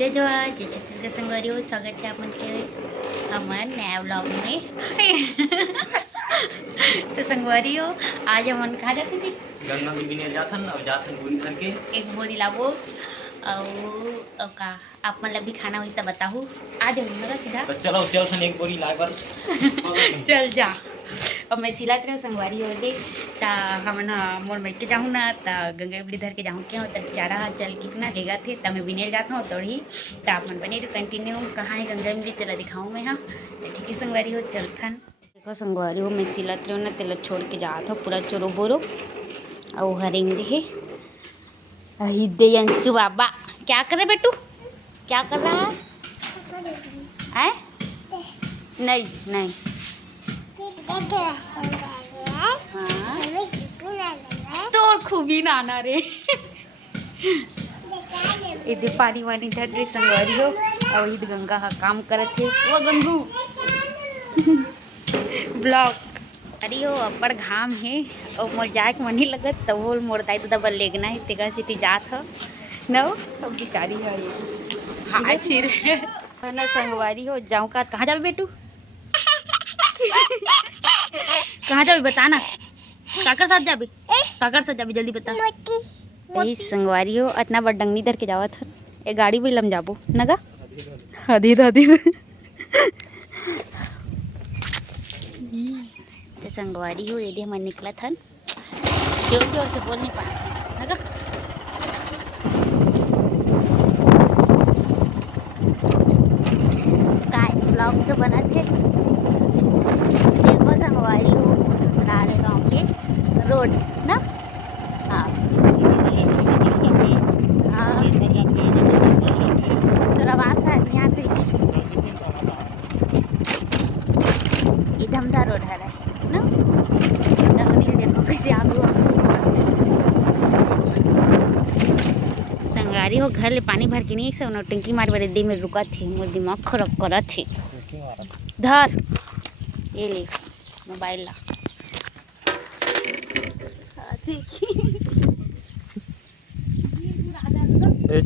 जय जवाहर जय छत्तीसगढ़ संगवारी स्वागत है अपन के हमारे नया व्लॉग में। तो संगवारी हो आज हम कहाँ जाते थे गंगा में बिने जाथन और जाथन बोरी करके एक बोरी लाबो और का आप मतलब भी खाना हुई तो बताओ आ जाओ मेरा सीधा तो चलो चल सन एक बोरी लाए बर चल जा अब मैं सिलात रहे संगवारी हो गई ता हम मोर मैं के जाऊँ ना ता गंगा बड़ी धर के जाऊँ क्यों तब बेचारा चल कितना लेगा थे तब मैं बिनेल जाता हूँ तोड़ी ता अपन बने तो कंटिन्यू कहाँ है गंगा मिली तेला दिखाऊँ मैं हाँ तो ठीक है संगवारी हो चलथन। देखो संगवारी हो मैं सिलत रही हूँ ना तेला छोड़ के जाता हूँ पूरा चोरो बोरो और हरेंगे है हिदे अंशु बाबा क्या कर रहे बेटू क्या कर रहा है नहीं नहीं तो खूबी नाना रे इधर पानी वानी धर रही संगवारी हो और इधर गंगा का काम करते वो गंगू ब्लॉक अरे हो अपर घाम है और मोर जाए के मन ही लगत तो वो मोर दाई दादा बल लेगना है तेगा सिटी जात ह न अब बेचारी है हाँ छिर ना संगवारी हो जाऊँ का कहाँ जाबे बेटू कहाँ जाबे बताना काकर साथ जाबे काकर साथ जाबे जल्दी बता यही संगवारी हो इतना बड़ डंगनी धर के जावत हन ए गाड़ी भी लम जाबो नगा हदी दादी तो संगवारी हो यदि हम निकला था जोर जोर से बोल नहीं पाते नगा काय ब्लॉग तो बना थे देखो संगवारी हो ससुराल गाँव के रोड ना हाँ हाँ तो रवास है यहाँ पे धमधा रोड है ना डंगनी देखो कैसे आगू संगारी हो घर ले पानी भर के नहीं से उन्होंने टंकी मार बारे दे में रुका थी मोर दिमाग खराब करा थी धर ये ले मोबाइल ला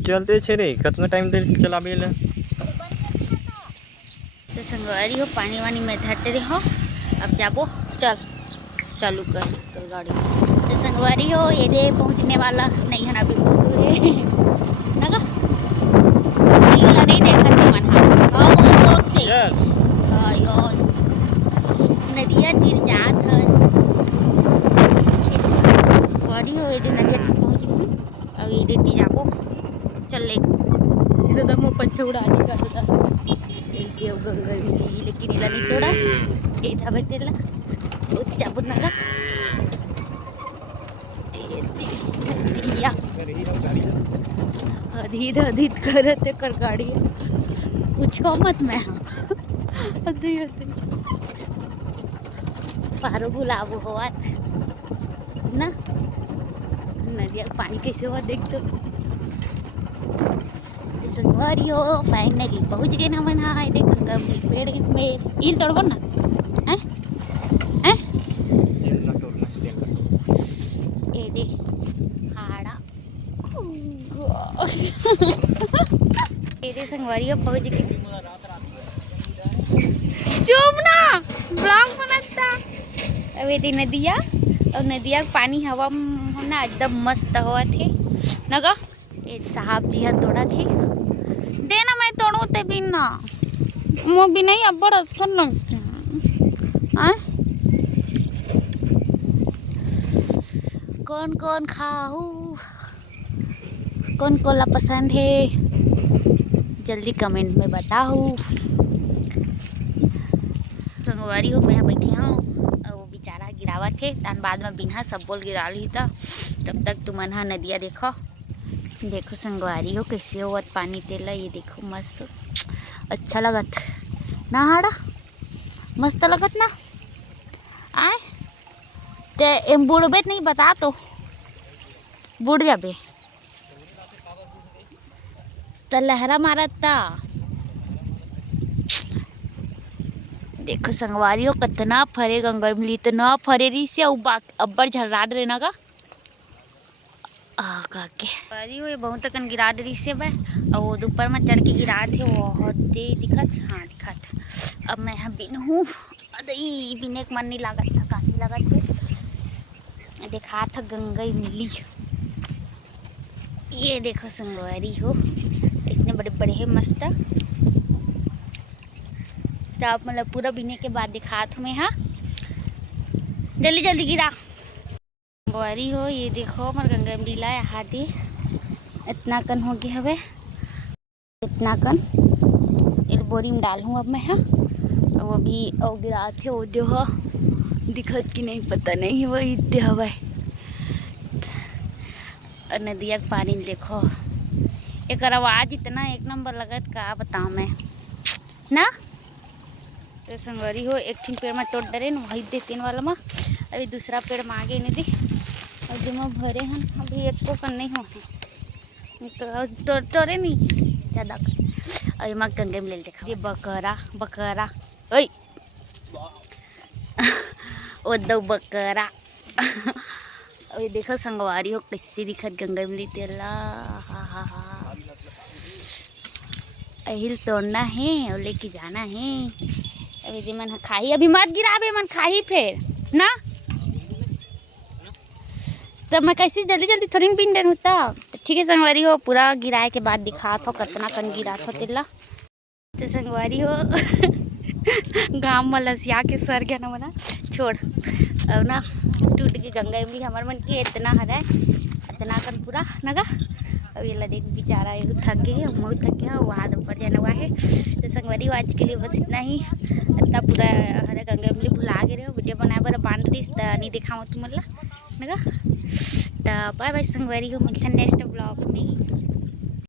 चलते छे रे कितना टाइम तक चलाबे ले तो संगवारी हो पानी वानी में धरते रहे हो अब जाबो चल चालू कर तो गाड़ी तो संगवारी हो ये दे पहुंचने वाला नहीं है अभी बहुत दूर है नगा नहीं देखा थी मन हाँ बहुत जोर से नदिया तीर जात है गाड़ी हो ये नदिया तीर पहुंच गई अब ये देती जाबो चल ले इधर दमो पछा उड़ा देगा तो गंगा लेकिन इला नहीं तोड़ा ये धाबे तेला जाबो नगा या अधीत अधीत करते कर गाड़ी कुछ को मत मैं अधी अधी पारो गुलाब हुआ ना नदिया पानी कैसे हुआ देख तो संगवारी हो फाइनली पहुंच गए ना मन हाँ देख गंगा पेड़ में ईल तोड़बो ना हैं हैं ये देख हाड़ा ये देख संगवारी हो पहुंच गए चुप ना ब्लॉग बनाता अब ये नदिया और नदिया पानी हवा ना एकदम मस्त हुआ थे नगा ये साहब जी हाथ तोड़ा थे देना मैं तोड़ू ते भी ना वो भी नहीं अब बड़ा अच्छा लगता है कौन कौन खाऊ कौन कोला पसंद है जल्दी कमेंट में बताओ। संगवारी हो मैं बैठी हूँ और वो बेचारा गिरावा थे तान बाद में बिना सब बोल गिरा ली था तब तक तुम हाँ नदिया देखो देखो संगवारी हो कैसे होवत पानी तेला ये देखो मस्त अच्छा लगत ना हाड़ा मस्त लगत ना आए ते एम बुड़बे नहीं बता तो बुड़ जाबे तो लहरा मारता देखो संगवारी हो कितना फरे गंगा मिली तो न फरे रही से अब्बर झर्राड रहना का कह के अरे वो बहुत कन गिरा डरी से बा और वो ऊपर में चढ़ के गिरा थे बहुत दे दिखत। हाँ दिखत। अब मैं यहाँ बिन हूँ अदई बिने के मन नहीं लागत था काशी लागत थे देखा था गंगा मिली। ये देखो संगवारी हो इसने बड़े बड़े है मस्त। तो आप मतलब पूरा बिने के बाद दिखा था मैं। हाँ जल्दी जल्दी गिरा संगवारी हो। ये देखो मर गंगा मिला यहाँ दे इतना कन हो गया हवे इतना कन एक बोरी में डालूँ अब मैं। हाँ अब अभी और गिरा थे वो देखो दिखत कि नहीं पता नहीं वही इतने हवा और नदिया के पानी देखो एक आवाज इतना एक नंबर लगत का बताऊँ मैं ना। तो संगवारी हो एक ठिन पेड़ में टोट डरे न वही दे तीन वाला में अभी दूसरा पेड़ में आगे नहीं दी और जो में भरे हैं अभी एक को कर नहीं हो तो टोरे नहीं ज़्यादा अभी मैं गंगे में ले देखा ये बकरा बकरा ओए ओ दो बकरा अभी देखो संगवारी हो कैसे दिखत गंगा में तेला। हाँ हाँ हाँ अहिल तोड़ना है और लेके जाना है अभी जी मन खाही अभी मत गिरावे मन खाही फिर ना। तब मैं कैसे जल्दी जल्दी थोड़ी बिन देन होता। तो ठीक है संगवारी हो पूरा गिराए के बाद दिखा था कितना कन गिरा था तेला। तो संगवारी हो गाँव में लसिया के सर गया ना मना छोड़ अब ना टूट के गंगा इमली हमारे मन के इतना हरा इतना कन पूरा नगा। अब ये देख बेचारा ये थक गई है मैं थक गया वहाँ ऊपर जाना हुआ है। तो संगवारी आज के लिए बस इतना ही इतना पूरा हरे गंगा इमली भुला गए वीडियो बनाए बर बांध रही नहीं दिखाऊँ तुम्हारा नगा। तो बाय बाय संगवारी को मिलता है नेक्स्ट ब्लॉग में।